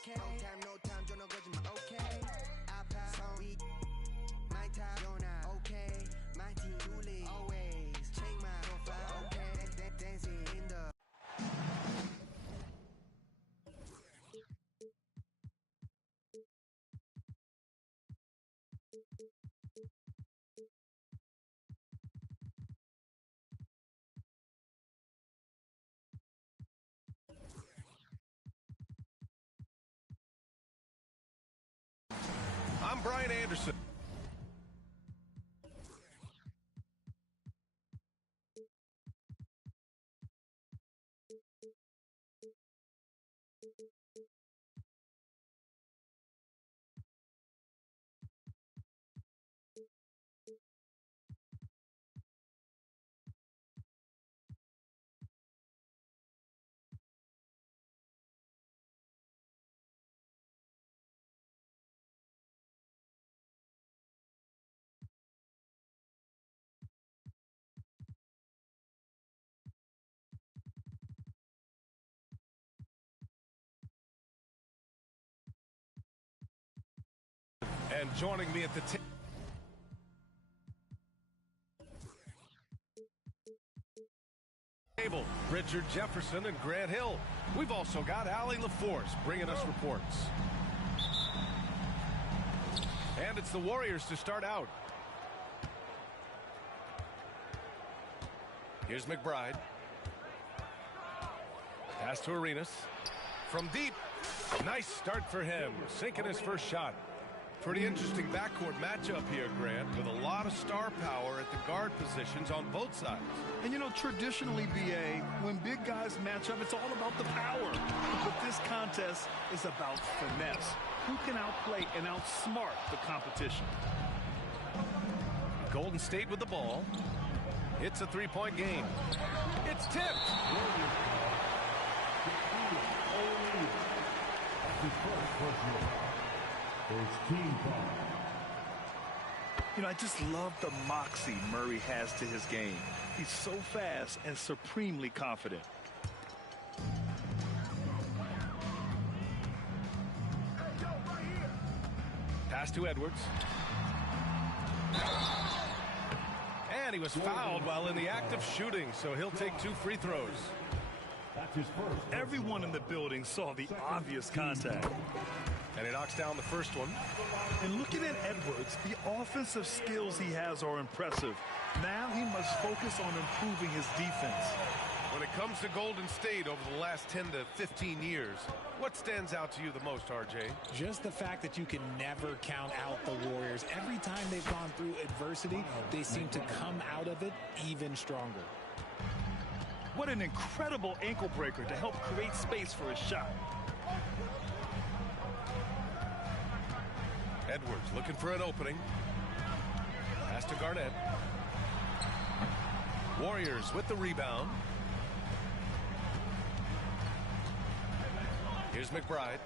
okay. No time, no 거짓말, okay. 아파, 성이, my time, you're not okay. My team, truly, always. Check my profile, okay. Dancing in the. I'm Brian Anderson. And joining me at the table, Richard Jefferson and Grant Hill. We've also got Allie LaForce bringing us reports. And it's the Warriors to start out. Here's McBride. Pass to Arenas. From deep. Nice start for him, sinking his first shot. Pretty interesting backcourt matchup here, Grant, with a lot of star power at the guard positions on both sides. And, you know, traditionally, B.A., when big guys match up, it's all about the power. But this contest is about finesse. Who can outplay and outsmart the competition? Golden State with the ball. It's a three-point game. It's tipped. You know, I just love the moxie Murray has to his game. He's so fast and supremely confident. Pass to Edwards. And he was fouled while in the act of shooting, so he'll take 2 free throws. Everyone in the building saw the obvious contact. And he knocks down the first one. And looking at Edwards, the offensive skills he has are impressive. Now he must focus on improving his defense. When it comes to Golden State over the last 10 to 15 years, what stands out to you the most, RJ? Just the fact that you can never count out the Warriors. Every time they've gone through adversity, they seem to come out of it even stronger. What an incredible ankle breaker to help create space for a shot. Edwards looking for an opening. Pass to Garnett. Warriors with the rebound. Here's McBride.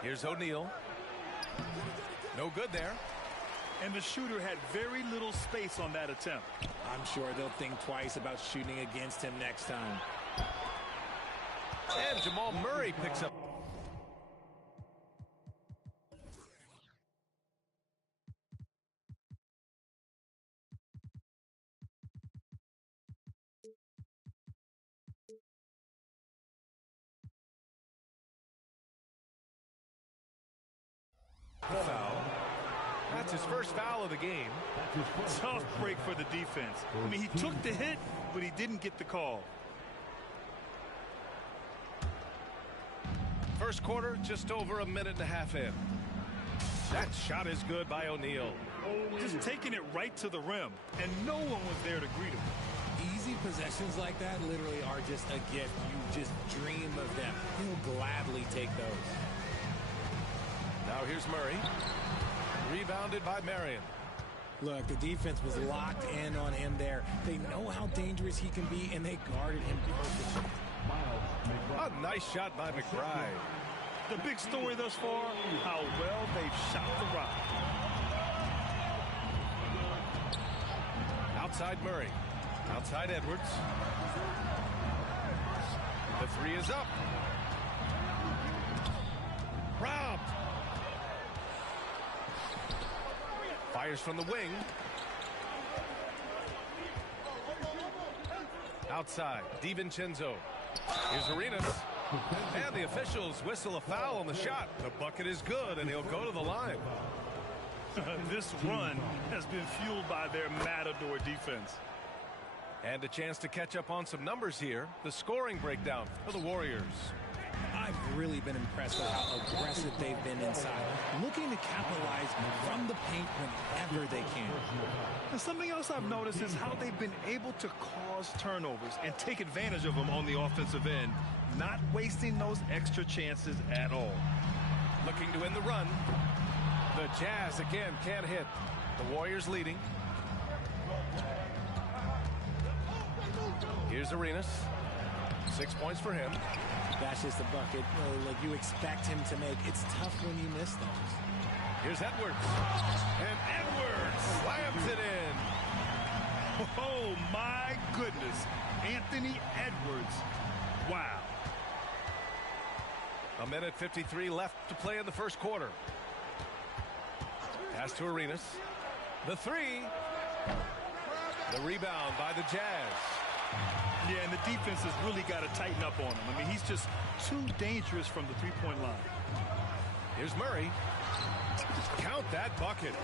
Here's O'Neal. No good there. And the shooter had very little space on that attempt. I'm sure they'll think twice about shooting against him next time. And Jamal Murray picks up. Foul. That's his first foul of the game. Tough break for the defense. I mean, he took the hit, but he didn't get the call. First quarter, just over a minute and a half in. That shot is good by O'Neal. Just taking it right to the rim, and no one was there to greet him. Easy possessions like that literally are just a gift. You just dream of them. He'll gladly take those. Now here's Murray. Rebounded by Marion. Look, the defense was locked in on him there. They know how dangerous he can be, and they guarded him perfectly. A nice shot by McBride. The big story thus far, how well they've shot the rock. Outside Murray. Outside Edwards. The three is up. Robbed. Fires from the wing. Outside, DiVincenzo. Here's Arenas. And the officials whistle a foul on the shot. The bucket is good, and he'll go to the line. This run has been fueled by their matador defense. And a chance to catch up on some numbers here. The scoring breakdown for the Warriors. I've really been impressed with how aggressive they've been inside, looking to capitalize from the paint whenever they can. And something else I've noticed is how they've been able to cause turnovers and take advantage of them on the offensive end, not wasting those extra chances at all. Looking to win the run. The Jazz again can't hit. The Warriors leading. Here's Arenas. 6 points for him. That's just a bucket like you expect him to make. It's tough when you miss those. Here's Edwards. And Edwards slams it in. Oh, my goodness. Anthony Edwards. Wow. A minute 53 left to play in the first quarter. Pass to Arenas. The three. The rebound by the Jazz. Yeah, and the defense has really got to tighten up on him. I mean, he's just too dangerous from the three-point line. Here's Murray. Count that bucket.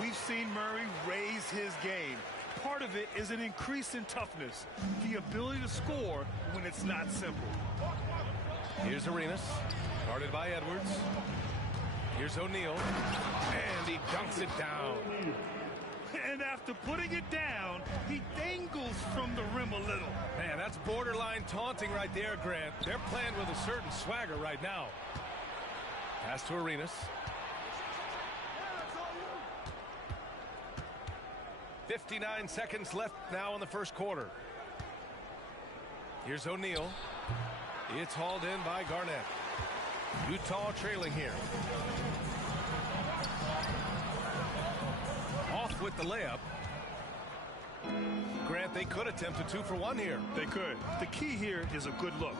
We've seen Murray raise his game. Part of it is an increase in toughness, the ability to score when it's not simple. Here's Arenas, guarded by Edwards. Here's O'Neal, and he dunks it down. And after putting it down, he dangles from the rim a little. Man, that's borderline taunting right there, Grant. They're playing with a certain swagger right now. Pass to Arenas. 59 seconds left now in the first quarter. Here's O'Neal. It's hauled in by Garnett. Utah trailing here. Off with the layup. Grant, they could attempt a 2-for-1 here. They could. The key here is a good look.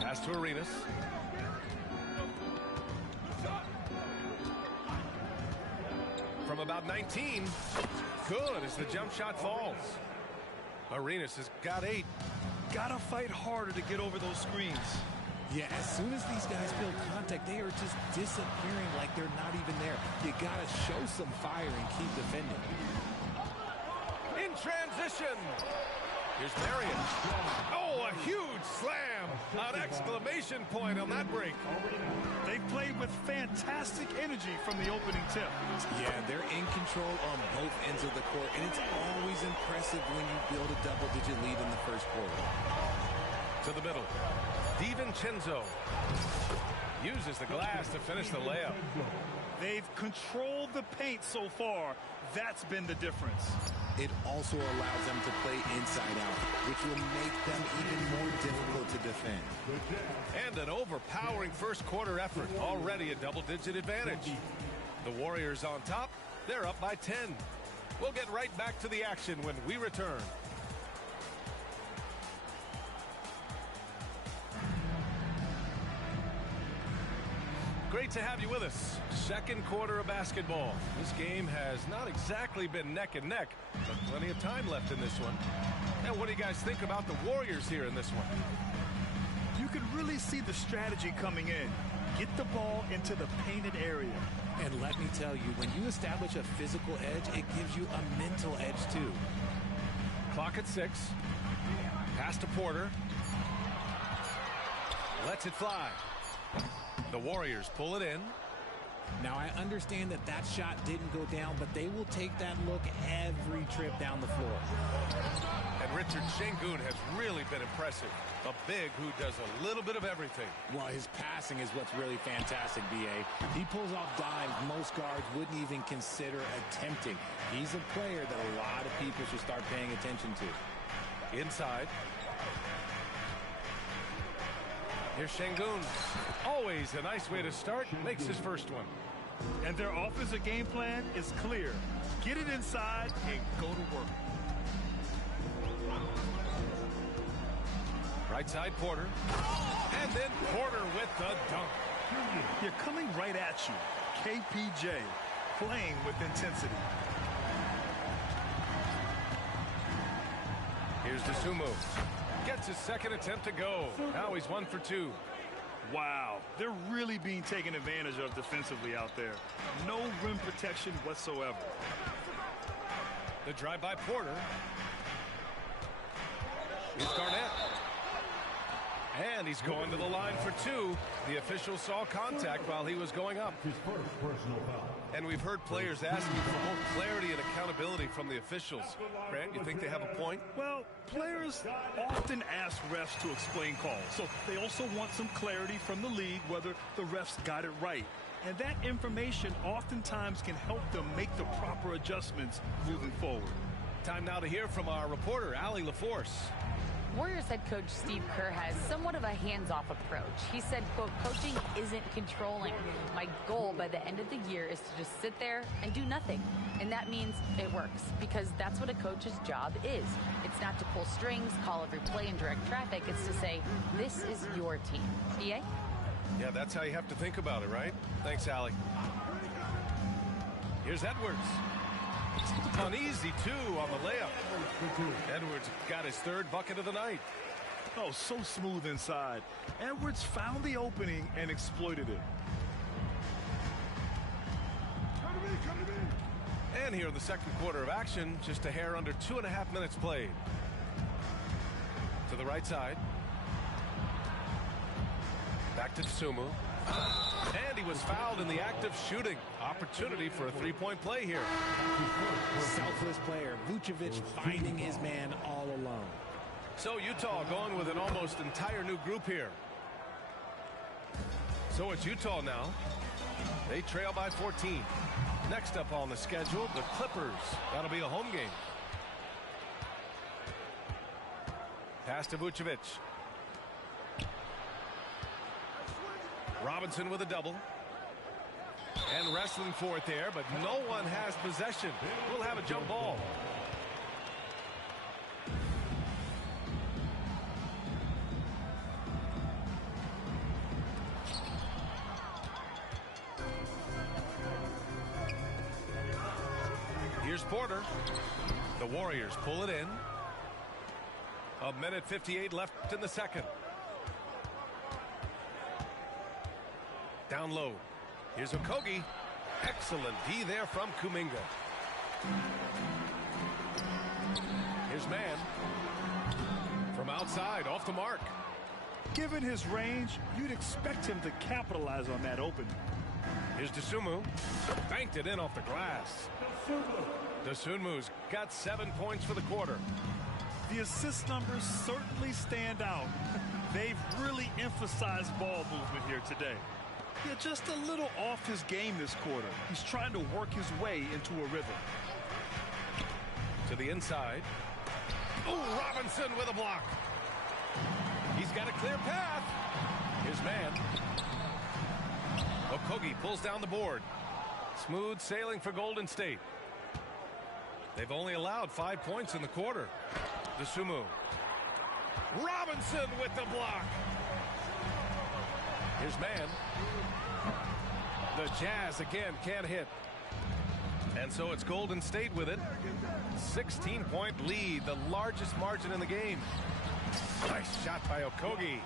Pass to Arenas. From about 19. Good as the jump shot falls. Arenas has got 8. Gotta fight harder to get over those screens. Yeah, as soon as these guys feel contact, they are just disappearing like they're not even there. You gotta show some fire and keep defending. In transition. Here's Marion. Oh, a huge slam. An exclamation point on that break. They played with fantastic energy from the opening tip. Yeah, they're in control on both ends of the court, and it's always impressive when you build a double-digit lead in the first quarter. To the middle. DiVincenzo uses the glass to finish the layup. They've controlled the paint so far. That's been the difference. It also allows them to play inside out, which will make them even more difficult to defend. And an overpowering first quarter effort. Already a double-digit advantage. The Warriors on top. They're up by 10. We'll get right back to the action when we return. Great to have you with us. Second quarter of basketball. This game has not exactly been neck and neck, but plenty of time left in this one. And what do you guys think about the Warriors here in this one? You can really see the strategy coming in. Get the ball into the painted area. And let me tell you, when you establish a physical edge, it gives you a mental edge too. Clock at 6. Pass to Porter. Lets it fly. The Warriors pull it in. Now, I understand that that shot didn't go down, but they will take that look every trip down the floor. And Richard Sengun has really been impressive. A big who does a little bit of everything. Well, his passing is what's really fantastic, B.A. He pulls off dimes most guards wouldn't even consider attempting. He's a player that a lot of people should start paying attention to. Inside. Here's Sengun. Always a nice way to start. Makes his first one. And their offensive game plan is clear. Get it inside and go to work. Right side Porter. And then Porter with the dunk. You're coming right at you. KPJ playing with intensity. Here's Dosunmu. Gets his second attempt to go. Now he's 1 for 2. Wow, they're really being taken advantage of defensively out there. No rim protection whatsoever. The drive by Porter. Here's Garnett. And he's going to the line for 2. The official saw contact while he was going up. And we've heard players asking for more clarity and accountability from the officials. Grant, you think they have a point? Well, players often ask refs to explain calls. So they also want some clarity from the league whether the refs got it right. And that information oftentimes can help them make the proper adjustments moving forward. Time now to hear from our reporter, Allie LaForce. Warriors head coach Steve Kerr has somewhat of a hands-off approach. He said, quote, coaching isn't controlling. My goal by the end of the year is to just sit there and do nothing. And that means it works, because that's what a coach's job is. It's not to pull strings, call every play, and direct traffic. It's to say, this is your team. EA? Yeah, that's how you have to think about it, right? Thanks, Allie. Here's Edwards. An easy 2 on the layup. Edwards got his 3rd bucket of the night. Oh, so smooth inside. Edwards found the opening and exploited it. And here in the second quarter of action, just a hair under 2.5 minutes played. To the right side. Back to Dosunmu. And he was fouled in the act of shooting. Opportunity for a 3-point play here. Selfless player. Vucevic finding his man all alone. So Utah going with an almost entire new group here. So it's Utah now. They trail by 14. Next up on the schedule, the Clippers. That'll be a home game. Pass to Vucevic. Robinson with a double. And wrestling for it there, but no one has possession. We'll have a jump ball. Here's Porter. The Warriors pull it in. 1:58 left in the second. Down low. Here's Okogie. Excellent D there from Kuminga. Here's Mann. From outside, off the mark. Given his range, you'd expect him to capitalize on that opening. Here's Dosunmu. Banked it in off the glass. Dosunmu's got 7 points for the quarter. The assist numbers certainly stand out. They've really emphasized ball movement here today. Yeah, just a little off his game this quarter. He's trying to work his way into a rhythm. To the inside. Oh, Robinson with a block. He's got a clear path. Here's Mann. Okogie pulls down the board. Smooth sailing for Golden State. They've only allowed 5 points in the quarter. Dosunmu. Robinson with the block. Here's Mann. The Jazz again can't hit. And so it's Golden State with it. 16-point lead, the largest margin in the game. Nice shot by Okogie.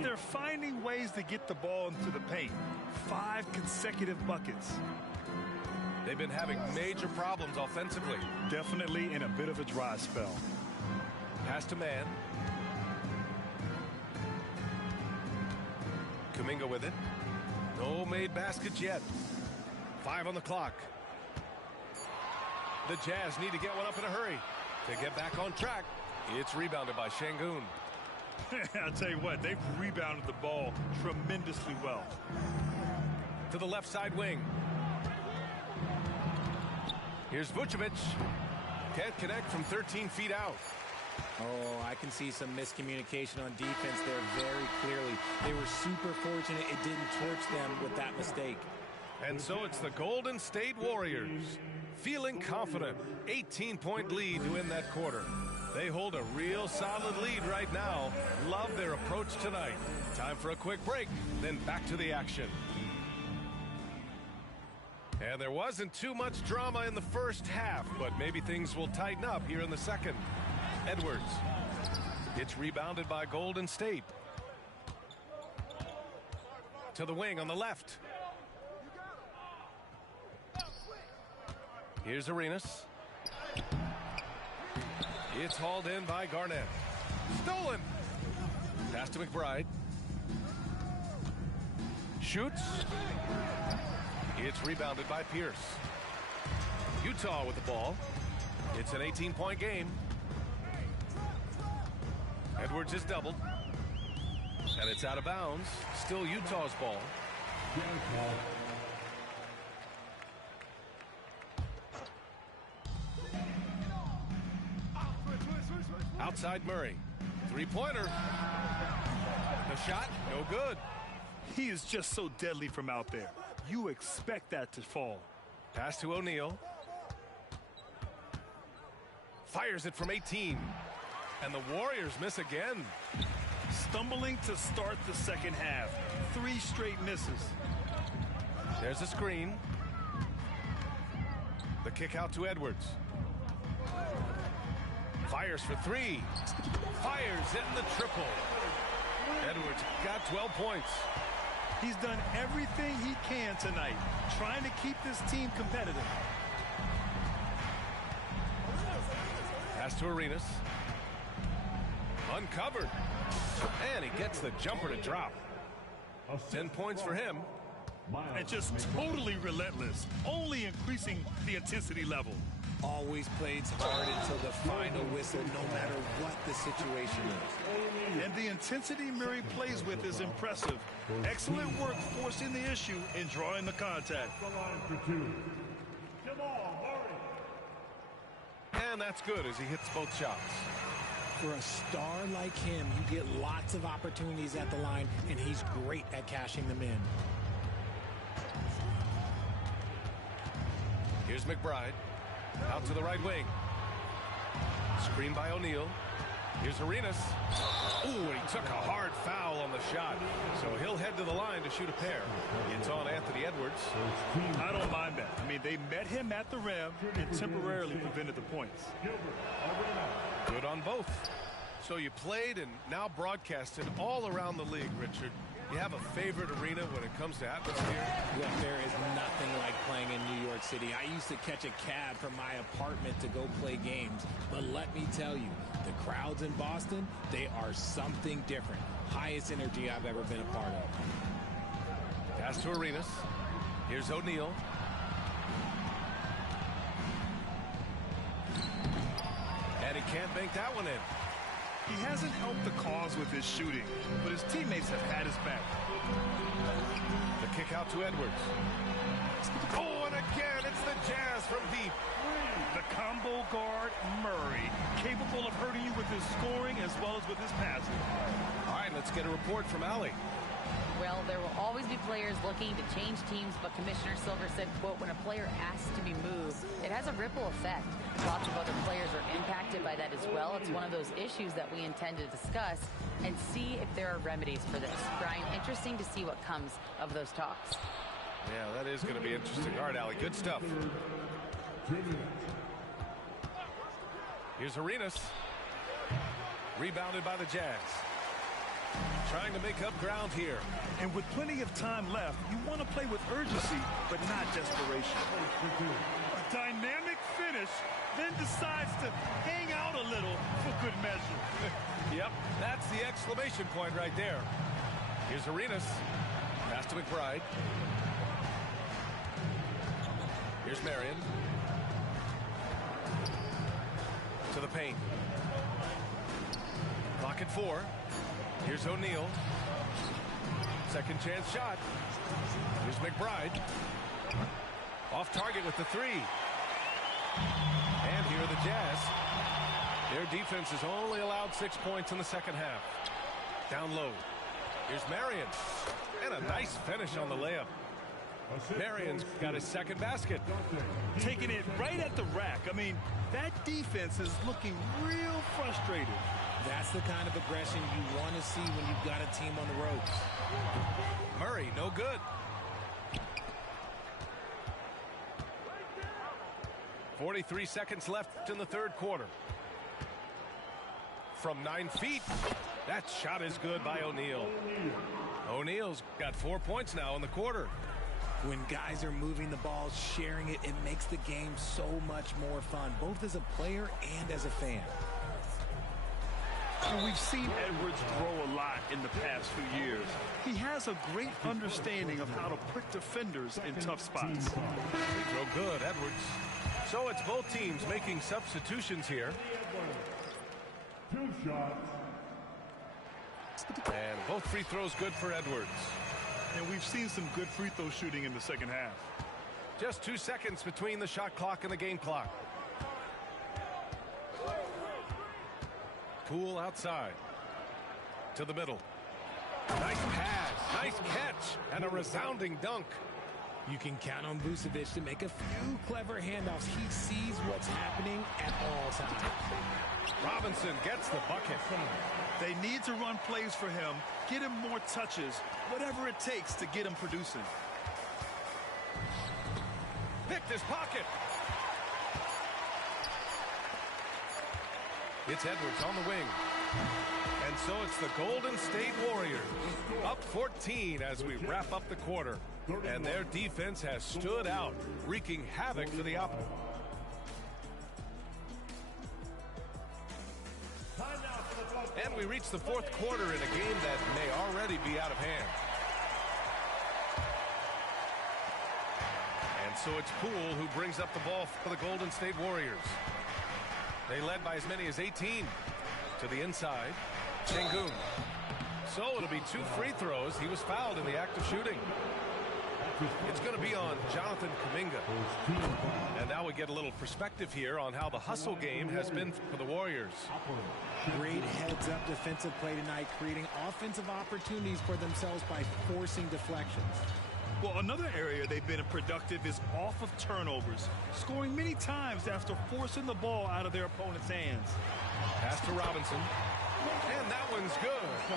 They're finding ways to get the ball into the paint. 5 consecutive buckets. They've been having major problems offensively. Definitely in a bit of a dry spell. Pass to Mann. Kuminga with it. No made baskets yet. 5 on the clock. The Jazz need to get one up in a hurry to get back on track. It's rebounded by Şengün. I'll tell you what, they've rebounded the ball tremendously well. To the left side wing. Here's Vucevic. Can't connect from 13 feet out. Oh, I can see some miscommunication on defense there very clearly. They were super fortunate it didn't torch them with that mistake. And so it's the Golden State Warriors feeling confident. 18-point lead to win that quarter. They hold a real solid lead right now. Love their approach tonight. Time for a quick break, then back to the action. And there wasn't too much drama in the first half, but maybe things will tighten up here in the second. Edwards. It's rebounded by Golden State. To the wing on the left. Here's Arenas. It's hauled in by Garnett. Stolen. Pass to McBride. Shoots. It's rebounded by Pierce. Utah with the ball. It's an 18-point game. Edwards is doubled. And it's out of bounds. Still Utah's ball. Outside Murray. Three-pointer. The shot, no good. He is just so deadly from out there. You expect that to fall. Pass to O'Neal. Fires it from 18. And the Warriors miss again. Stumbling to start the second half. 3 straight misses. There's a screen. The kick out to Edwards. Fires for 3. Fires in the triple. Edwards got 12 points. He's done everything he can tonight, trying to keep this team competitive. Pass to Arenas. Uncovered. And he gets the jumper to drop. 10 points for him. And just totally relentless, only increasing the intensity level. Always plays hard until the final whistle, no matter what the situation is. And the intensity Murray plays with is impressive. Excellent work forcing the issue and drawing the contact. And that's good as he hits both shots. For a star like him, you get lots of opportunities at the line, and he's great at cashing them in. Here's McBride. Out to the right wing. Screen by O'Neal. Here's Arenas. Ooh, and he took a hard foul on the shot. So he'll head to the line to shoot a pair. It's on Anthony Edwards. I don't mind that. I mean, they met him at the rim and temporarily prevented the points. Good on both. So you played and now broadcasted all around the league, Richard. You have a favorite arena when it comes to atmosphere? Look, there is nothing like playing in New York City. I used to catch a cab from my apartment to go play games. But let me tell you, the crowds in Boston, they are something different. Highest energy I've ever been a part of. Pass to Arenas. Here's O'Neal. And he can't bank that one in. He hasn't helped the cause with his shooting, but his teammates have had his back. The kick out to Edwards. Oh, and again, it's the Jazz from deep. The combo guard, Murray, capable of hurting you with his scoring as well as with his passing. All right, let's get a report from Allie. Well, there will always be players looking to change teams, but Commissioner Silver said, quote, when a player asks to be moved, it has a ripple effect. Lots of other players are impacted by that as well. It's one of those issues that we intend to discuss and see if there are remedies for this. Brian, interesting to see what comes of those talks. Yeah, that is going to be interesting. All right, Allie, good stuff. Here's Arenas. Rebounded by the Jazz. Trying to make up ground here. And with plenty of time left, you want to play with urgency, but not desperation. A dynamic finish, then decides to hang out a little for good measure. Yep, that's the exclamation point right there. Here's Arenas. Pass to McBride. Here's Marion. To the paint. Clock at 4. Here's O'Neal. Second chance shot. Here's McBride. Off target with the 3. And here are the Jazz. Their defense has only allowed 6 points in the second half. Down low. Here's Marion. And a nice finish on the layup. Marion's got his second basket. Taking it right at the rack. I mean, that defense is looking real frustrated. That's the kind of aggression you want to see when you've got a team on the ropes. Murray, no good. 43 seconds left in the third quarter. From 9 feet, that shot is good by O'Neal. O'Neal's got 4 points now in the quarter. When guys are moving the ball, sharing it, it makes the game so much more fun, both as a player and as a fan. And we've seen Edwards grow a lot in the past few years. He has a great understanding of how to put defenders in tough spots. They throw good, Edwards. So it's both teams making substitutions here. 2 shots. And both free throws good for Edwards. And we've seen some good free throw shooting in the second half. Just 2 seconds between the shot clock and the game clock. Poole outside. To the middle. Nice pass, nice catch, and a resounding dunk. You can count on Vucevic to make a few clever handoffs. He sees what's happening at all times. Robinson gets the bucket. They need to run plays for him, get him more touches, whatever it takes to get him producing. Picked his pocket. It's Edwards on the wing. And so it's the Golden State Warriors up 14 as we wrap up the quarter. And their defense has stood out, wreaking havoc for the opponent. And we reach the fourth quarter in a game that may already be out of hand. And so it's Poole who brings up the ball for the Golden State Warriors. They led by as many as 18. To the inside, Sengun. So it'll be 2 free throws. He was fouled in the act of shooting. It's going to be on Jonathan Kuminga. And now we get a little perspective here on how the hustle game has been for the Warriors. Great heads-up defensive play tonight, creating offensive opportunities for themselves by forcing deflections. Well, another area they've been productive is off of turnovers, scoring many times after forcing the ball out of their opponent's hands. Pass to Robinson. And that one's good.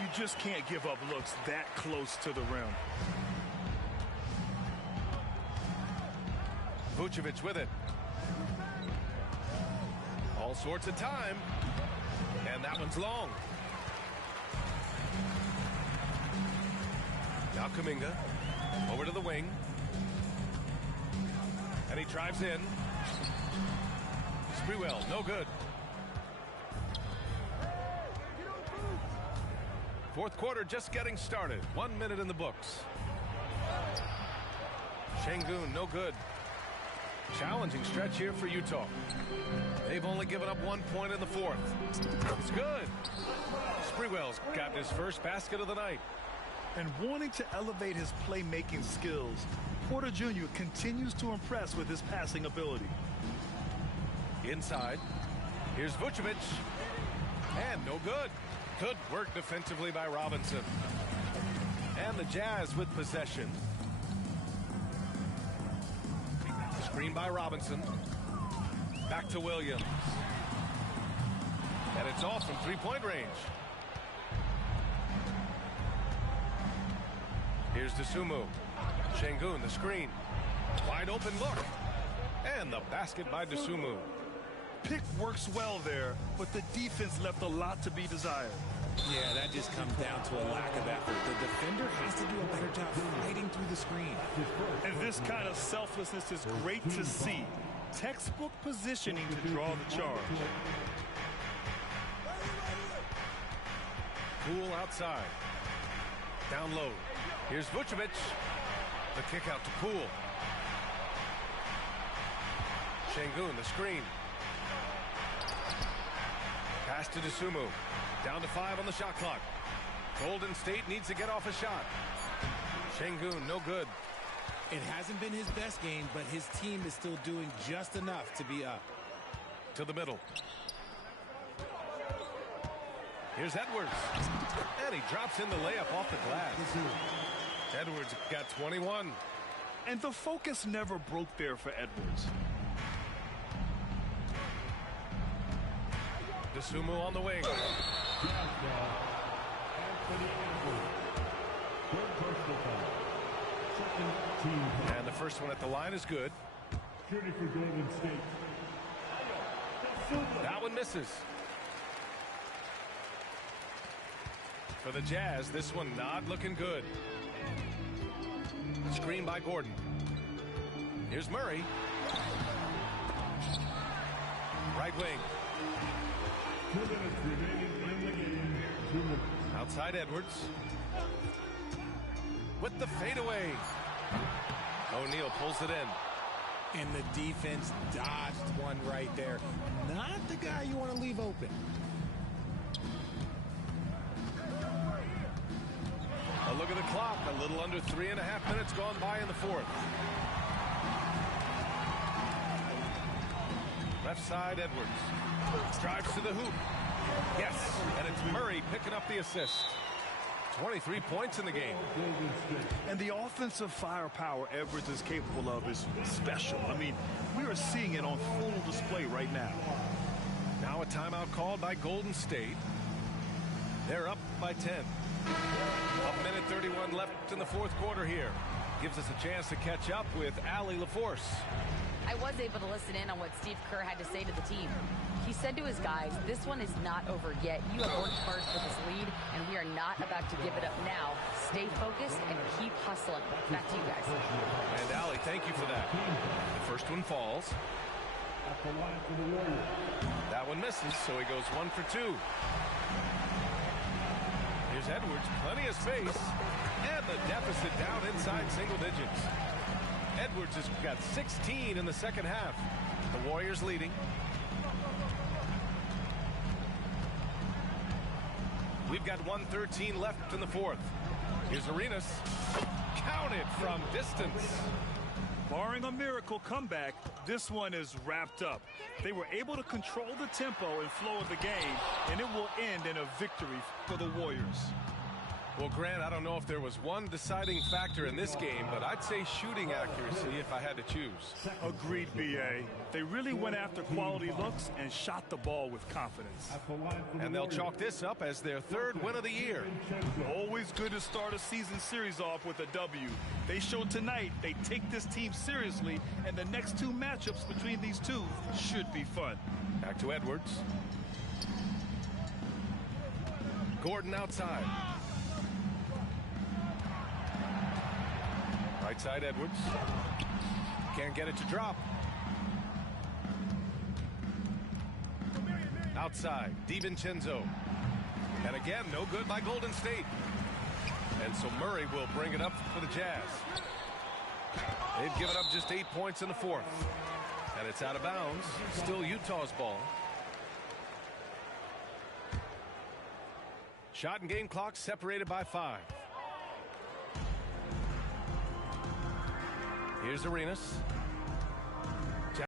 You just can't give up looks that close to the rim. Vucevic with it. All sorts of time. And that one's long. Now Kuminga. Over to the wing. And he drives in. Sprewell, no good. Fourth quarter just getting started. 1 minute in the books. Sengun, no good. Challenging stretch here for Utah. They've only given up 1 point in the fourth. It's good. Sprewell's got his first basket of the night. And wanting to elevate his playmaking skills, Porter Jr. continues to impress with his passing ability. Inside. Here's Vucevic. And no good. Good work defensively by Robinson. And the Jazz with possession. Screen by Robinson. Back to Williams. And it's off from three-point range. Here's Dosunmu. Sengun, the screen. Wide open look. And the basket by Dosunmu. Pick works well there, but the defense left a lot to be desired. Yeah, that just comes down to a lack of effort. The defender has to do a better job fighting through the screen. And this kind of selflessness is great to see. Textbook positioning to draw the charge. Poole outside. Down low. Here's Vucevic. The kick out to Poole. Sengun, the screen. Pass to Dosunmu. Down to 5 on the shot clock. Golden State needs to get off a shot. Sengun, no good. It hasn't been his best game, but his team is still doing just enough to be up. To the middle. Here's Edwards. And he drops in the layup off the glass. Edwards got 21. And the focus never broke there for Edwards. DeSumo on the wing. And the first one at the line is good. Shooting for Golden State. That one misses. For the Jazz, this one not looking good. Screen by Gordon. Here's Murray. Right wing. 2 minutes remaining in the game. 2 minutes. Outside Edwards. With the fadeaway. O'Neal pulls it in. And the defense dodged one right there. Not the guy you want to leave open. A look at the clock. A little under 3.5 minutes gone by in the fourth. Left side, Edwards. Drives to the hoop. Yes, and it's Murray picking up the assist. 23 points in the game. And the offensive firepower Edwards is capable of is special. I mean, we are seeing it on full display right now. Now a timeout called by Golden State. They're up by 10. A minute 31 left in the fourth quarter here. Gives us a chance to catch up with Allie LaForce. I was able to listen in on what Steve Kerr had to say to the team. He said to his guys, this one is not over yet. You have worked hard for this lead, and we are not about to give it up now. Stay focused and keep hustling. Back to you guys. And Allie, thank you for that. The first one falls. At the line for the Warriors. That one misses, so he goes 1 for 2. Here's Edwards, plenty of space, and the deficit down inside single digits. Edwards has got 16 in the second half. The Warriors leading. We've got 1:13 left in the fourth. Here's Arenas. Counted from distance. Barring a miracle comeback, this one is wrapped up. They were able to control the tempo and flow of the game, and it will end in a victory for the Warriors. Well, Grant, I don't know if there was one deciding factor in this game, but I'd say shooting accuracy if I had to choose. Agreed, B.A. They really went after quality looks and shot the ball with confidence. At the line for the And they'll Warriors. chalk this up as their third win of the year. Always good to start a season series off with a W. They showed tonight they take this team seriously, and the next two matchups between these two should be fun. Back to Edwards. Gordon outside. Right side, Edwards. Can't get it to drop. Outside, DiVincenzo. And again, no good by Golden State. And so Murray will bring it up for the Jazz. They've given up just 8 points in the fourth. And it's out of bounds. Still Utah's ball. Shot and game clock separated by 5. Here's Arenas.